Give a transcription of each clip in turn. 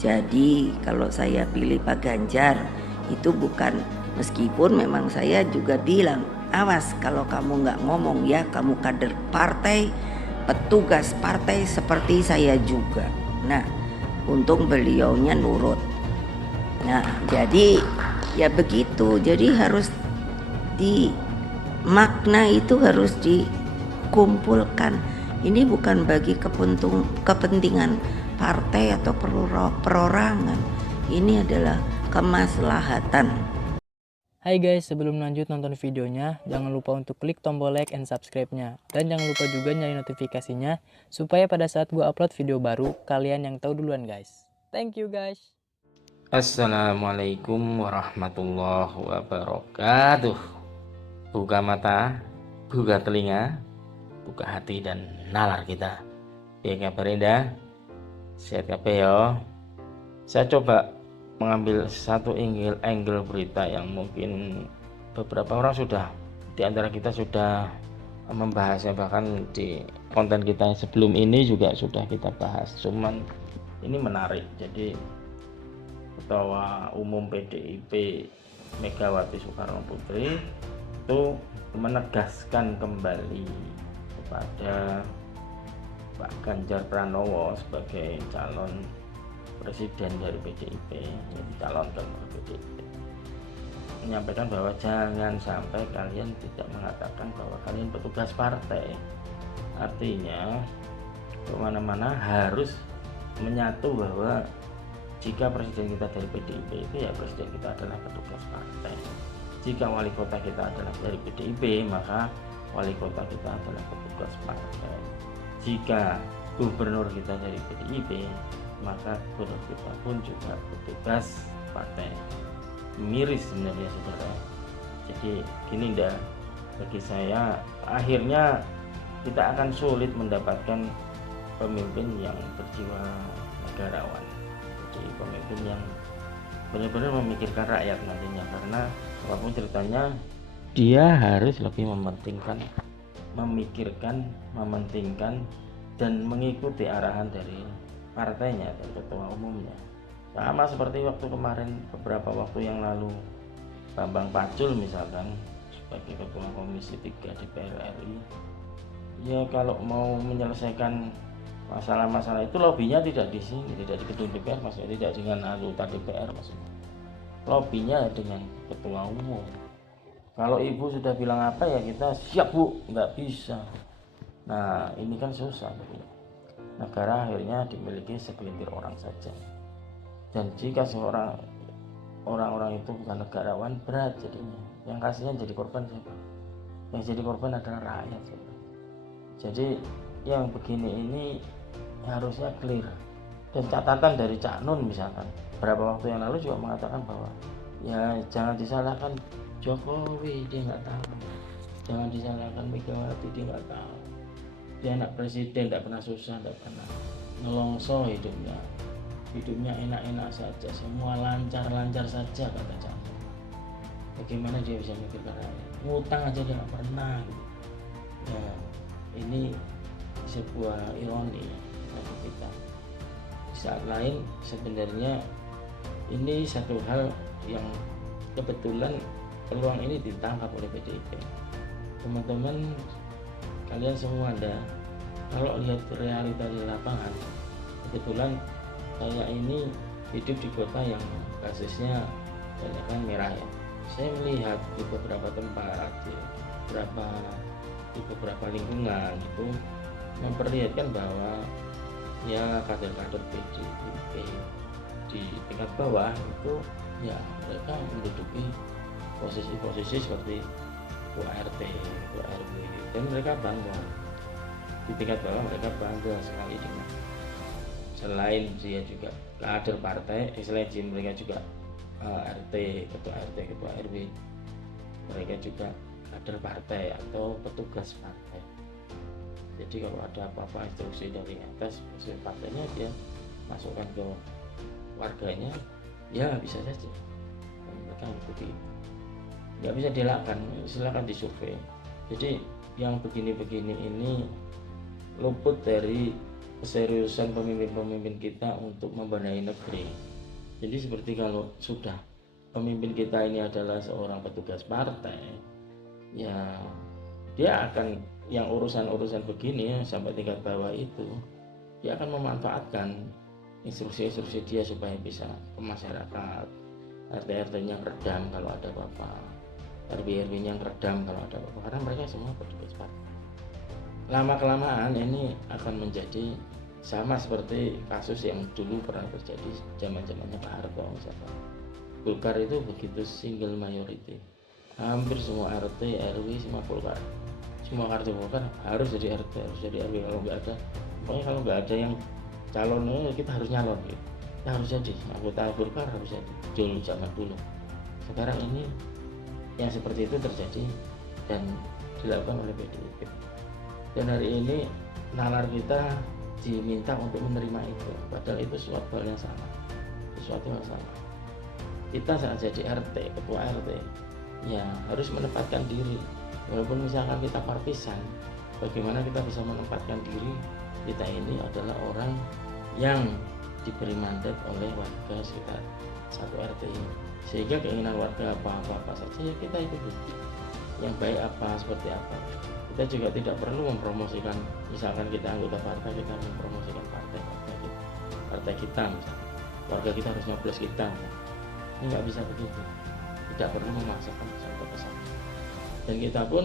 Jadi kalau saya pilih Pak Ganjar itu bukan, meskipun memang saya juga bilang, awas kalau kamu nggak ngomong ya, kamu kader partai, petugas partai seperti saya juga. Nah, untung beliaunya nurut. Nah, jadi ya begitu. Jadi harus di makna itu harus dikumpulkan. Ini bukan bagi kepentingan partai atau perorangan. Ini adalah kemaslahatan. Hai guys, sebelum lanjut nonton videonya, jangan lupa untuk klik tombol like and subscribe-nya. Dan jangan lupa juga nyalain notifikasinya, supaya pada saat gue upload video baru, kalian yang tahu duluan guys. Thank you guys. Assalamualaikum warahmatullahi wabarakatuh. Buka mata, buka telinga, buka hati dan nalar kita. Ya kabar indah, sehat kabeh yo. Saya coba mengambil satu angle berita yang mungkin beberapa orang sudah di antara kita sudah membahasnya, bahkan di konten kita yang sebelum ini juga sudah kita bahas. Cuman ini menarik. Jadi Ketua Umum PDIP Megawati Soekarno Putri itu menegaskan kembali kepada Pak Ganjar Pranowo sebagai calon presiden dari PDIP, yang dicalonkan oleh PDIP, menyampaikan bahwa jangan sampai kalian tidak mengatakan bahwa kalian petugas partai. Artinya kemana-mana harus menyatu bahwa jika presiden kita dari PDIP itu ya presiden kita adalah petugas partai. Jika wali kota kita adalah dari PDIP, maka wali kota kita adalah petugas partai. Jika gubernur kita dari PDIP, maka gubernur kita pun juga petugas partai. Miris sebenarnya saudara. Jadi gini ndak, bagi saya akhirnya kita akan sulit mendapatkan pemimpin yang berjiwa negarawan. Jadi pemimpin yang benar-benar memikirkan rakyat nantinya, karena apapun ceritanya dia harus lebih memikirkan, mementingkan dan mengikuti arahan dari partainya dan ketua umumnya. Sama seperti waktu kemarin, beberapa waktu yang lalu, Bambang Pacul misalkan sebagai ketua Komisi 3 DPR RI, ya kalau mau menyelesaikan masalah-masalah itu lobbynya tidak di sini, tidak di gedung DPR, maksudnya tidak dengan anggota DPR, maksudnya lobbynya dengan ketua umum. Kalau ibu sudah bilang apa ya kita siap bu, nggak bisa. Nah ini kan susah. Negara akhirnya dimiliki segelintir orang saja, dan jika orang-orang itu bukan negarawan, berat jadinya. Yang kasihan jadi korban siapa? Yang jadi korban adalah rakyat. Jadi yang begini ini harusnya clear. Dan catatan dari Cak Nun misalkan beberapa waktu yang lalu juga mengatakan bahwa ya jangan disalahkan Jokowi, dia nggak tahu. Jangan disalahkan Megawati, dia nggak tahu. Dia anak presiden, tidak pernah susah, tidak pernah nelongso hidupnya enak-enak saja, semua lancar-lancar saja kata Cak Nun. Bagaimana dia bisa mikirkan rakyat? Ngutang aja dia nggak pernah gitu. Ya, ini sebuah ironi bagi kita. Di saat lain sebenarnya ini satu hal yang kebetulan peluang ini ditangkap oleh PDIP. Teman-teman kalian semua kalau lihat realita di lapangan, kebetulan saya ini hidup di kota yang basisnya banyak kan merah ya. Saya melihat di beberapa tempat, di beberapa lingkungan itu memperlihatkan bahwa ya kader-kader PDIP di tingkat bawah itu ya mereka menduduki posisi-posisi seperti ketua RT, ketua RW, dan mereka bangga di tingkat bawah, mereka bangga sekali dengan selain dia juga kader partai, selain mereka juga RT, ketua RT, ketua RW, mereka juga kader partai atau petugas partai. Jadi kalau ada apa-apa instruksi dari atas partainya, dia masukkan ke warganya, ya bisa saja mereka ikuti. Nggak bisa dilakukan, silakan disurvei. Jadi yang begini-begini ini luput dari keseriusan pemimpin-pemimpin kita untuk membenahi negeri. Jadi seperti kalau sudah pemimpin kita ini adalah seorang petugas partai, ya dia akan yang urusan-urusan begini sampai tingkat bawah itu, dia akan memanfaatkan instruksi-instruksi dia supaya bisa ke masyarakat, RT-RT-nya redam kalau ada apa-apa, RW-RW-nya redam kalau ada apa-apa, karena mereka semua petugas partai. Lama-kelamaan ini akan menjadi sama seperti kasus yang dulu pernah terjadi zaman-zamannya Pak Harto misalkan. Golkar itu begitu single majority, hampir semua RT, RW, semua Golkar, semua kartu Golkar harus jadi RT, harus jadi RW. Kalau nggak ada, pokoknya kalau nggak ada yang calonnya kita harus nyalon gitu. Kita harus jadi anggota Golkar, harus jadi dulu zaman dulu. Sekarang ini yang seperti itu terjadi dan dilakukan oleh PDIP. Dan hari ini nalar kita diminta untuk menerima itu, padahal itu sesuatu hal yang salah, sesuatu yang salah. Kita saat jadi RT, ketua RT, ya harus menempatkan diri. Walaupun misalkan kita partisan, bagaimana kita bisa menempatkan diri kita ini adalah orang yang diberi mandat oleh warga sekitar satu RT ini, sehingga keinginan warga apa saja ya kita ikuti, yang baik apa seperti apa. Kita juga tidak perlu mempromosikan, misalkan kita anggota partai, kita mempromosikan partai kita misalkan, warga kita harus nyoblos kita, ini nggak bisa begitu, tidak perlu memaksakan sampai ke sana. Dan kita pun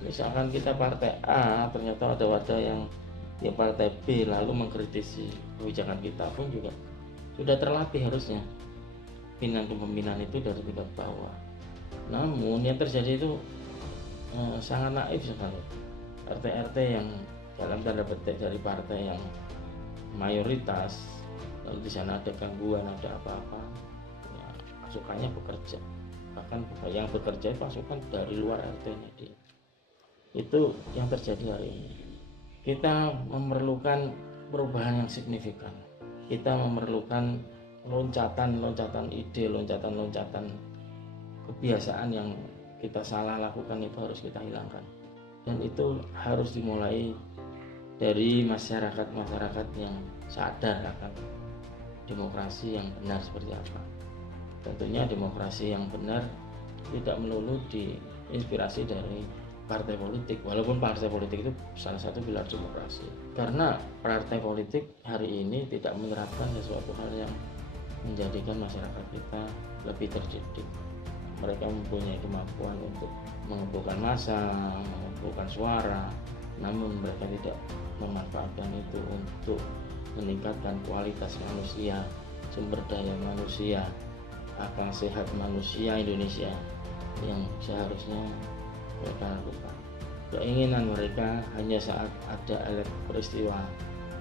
misalkan kita partai A, ternyata ada wadah yang di partai B lalu mengkritisi kebijakan kita pun juga sudah terlatih harusnya pimpinan itu dari tingkat bawah. Namun yang terjadi itu sangat naif sekali. RT-RT yang dalam tanda petik dari partai yang mayoritas, lalu di sana ada gangguan, ada apa-apa, ya, pasukannya bekerja, bahkan yang bekerja pasukan dari luar RT-nya dia. Itu yang terjadi hari ini. Kita memerlukan perubahan yang signifikan. Kita memerlukan loncatan ide, loncatan kebiasaan yang kita salah lakukan itu harus kita hilangkan. Dan itu harus dimulai dari masyarakat yang sadar akan demokrasi yang benar seperti apa. Tentunya demokrasi yang benar tidak melulu diinspirasi dari partai politik, walaupun partai politik itu salah satu pilar demokrasi. Karena partai politik hari ini tidak menerapkan sesuatu hal yang menjadikan masyarakat kita lebih terdidik. Mereka mempunyai kemampuan untuk mengumpulkan massa, mengumpulkan suara, namun mereka tidak memanfaatkan itu untuk meningkatkan kualitas manusia, sumber daya manusia, akal sehat manusia Indonesia yang seharusnya mereka lakukan. Keinginan mereka hanya saat ada peristiwa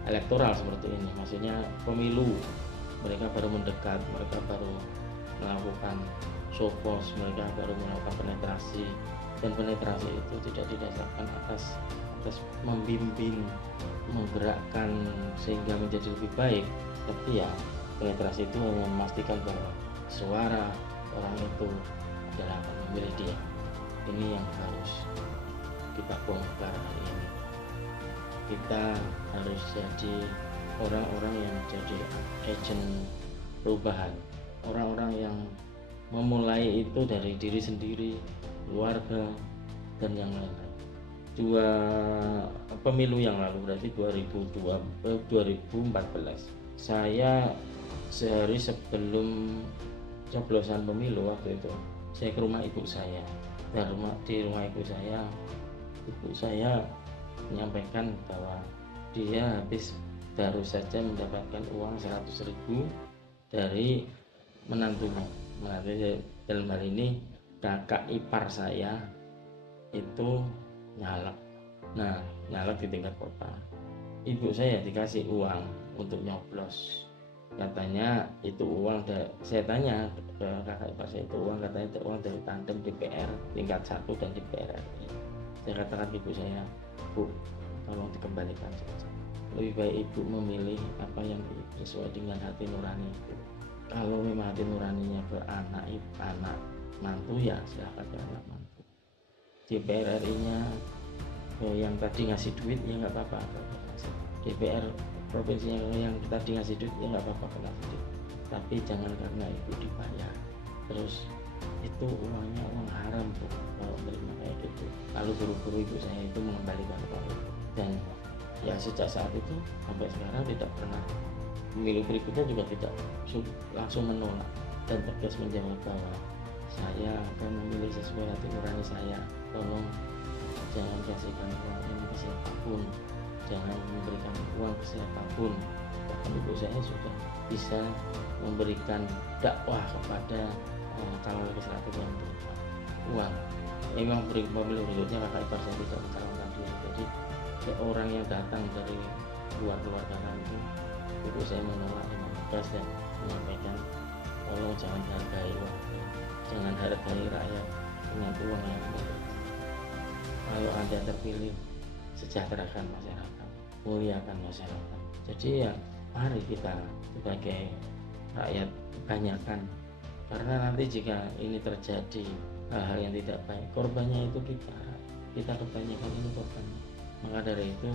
elektoral seperti ini, maksudnya pemilu, mereka baru mendekat, mereka baru melakukan show force, mereka baru melakukan penetrasi, dan penetrasi itu tidak didasarkan atas membimbing, menggerakkan sehingga menjadi lebih baik, tapi ya penetrasi itu hanya memastikan bahwa suara orang itu adalah akan memilih dia. Ini yang harus kita bongkar hari ini. Kita harus jadi orang-orang yang jadi agent perubahan, orang-orang yang memulai itu dari diri sendiri, keluarga, dan yang lain-lain. Dua pemilu yang lalu, berarti 2014, saya sehari sebelum coblosan pemilu waktu itu, saya ke rumah ibu saya. Di rumah ibu saya menyampaikan bahwa dia baru saja mendapatkan uang 100.000 dari menantunya. Dalam hal ini kakak ipar saya itu nyalek. Nah, nyalek di tingkat kota. Ibu saya dikasih uang untuk nyoblos. Katanya itu uang saya tanya ke kakak ipar saya, itu uang, katanya itu uang dari tandem DPR tingkat 1 dan DPR RI. Saya katakan ibu saya, Bu, tolong dikembalikan saja. Lebih baik ibu memilih apa yang sesuai dengan hati nurani ibu. Kalau memang hati nuraninya ke anak mantu, ya silahkan ke anak mantu. DPR RI nya yang tadi ngasih duit ya nggak apa-apa. DPR provinsinya yang tadi ngasih duit ya nggak apa-apa kena duit, tapi jangan karena itu dibayar terus itu uangnya uang haram tuh kalau terima kayak gitu. Lalu guru-guru ibu saya itu mengembalikan uang itu, dan ya sejak saat itu sampai sekarang tidak pernah, pemilu berikutnya juga tidak langsung menolak dan tegas menjawab bahwa saya akan memilih sesuai hati nurani saya, tolong jangan kasihkan uang ini ke siapapun, jangan memberikan uang ke siapapun. Bahkan ibu saya sudah bisa memberikan dakwah kepada calon legislatif yang terima uang. Memang pemilu berikutnya kakak ipar saya tidak mencalonkan diri, jadi orang yang datang dari luar keluarga kami ibu saya menolak dengan tegas dan menyampaikan tolong jangan hargai uang, jangan hargai rakyat dengan uang yang berbeda. Kalau Anda terpilih, sejahterakan masyarakat, muliakan masyarakat. Jadi ya mari kita sebagai rakyat kebanyakan, karena nanti jika ini terjadi hal-hal yang tidak baik, korbannya itu kita kebanyakan ini korbannya. Maka dari itu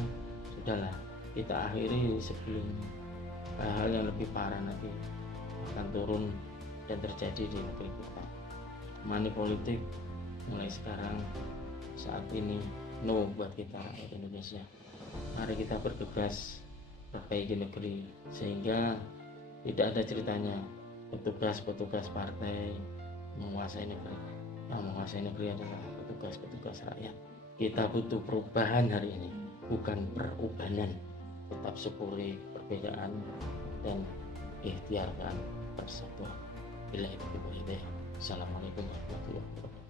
sudahlah kita akhiri sebelum hal-hal yang lebih parah nanti akan turun dan terjadi di negeri kita. Money politik mulai sekarang saat ini no buat kita rakyat Indonesia. Mari kita bergegas perbaiki negeri sehingga tidak ada ceritanya petugas-petugas partai menguasai negeri. Yang menguasai negeri adalah petugas-petugas rakyat. Kita butuh perubahan hari ini, bukan perubahan. Tetap syukuri perbedaan dan ikhtiarkan persatuan. Bila itu hidayah. Assalamualaikum warahmatullahi wabarakatuh.